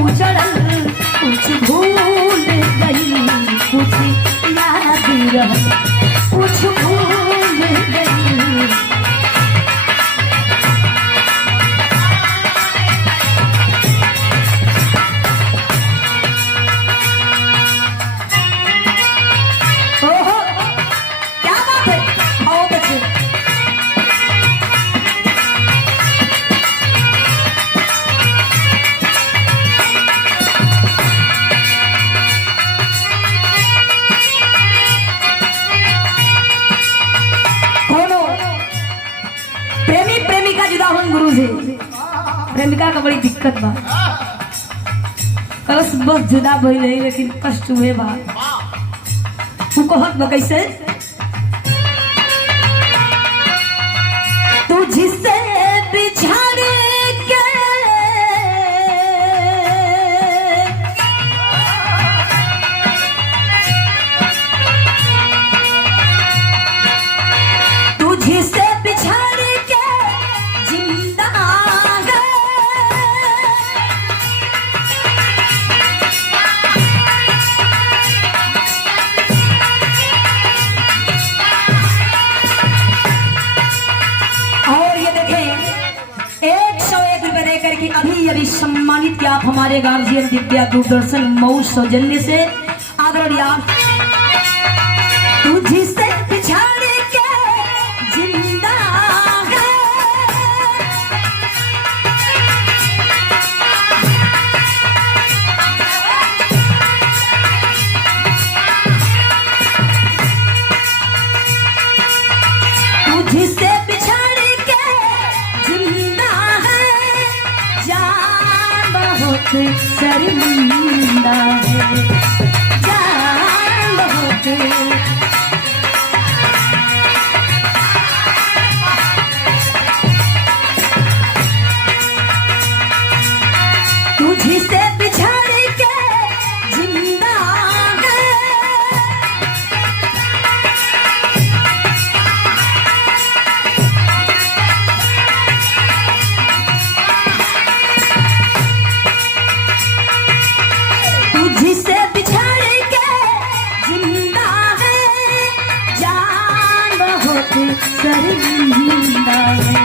उजड़ल कुछ भूल गई कुछ याद रह कुछ भूल गई। ओहो क्या बात है, आओ बच्चे। गुरु से प्रेमिका का बड़ी दिक्कत बा, कलश बस जुदा भइल है लेकिन कष्ट हुए बा। तू कहत बा कैसे, तुझसे बिछड़ के तुझसे बिछड़ अभी सम्मानित किया आप हमारे गार्जियन दिव्या दूरदर्शन मऊ सौजन्य से आदरणीय। तुझसे बिछड़ के जिंदा है तुझसे शर्मिंदा है जान बहुत तुझसे बिछड़ के जिंदा है तुझसे बिछड़ के जिंदा है जान बहुत शर्मिंदा है।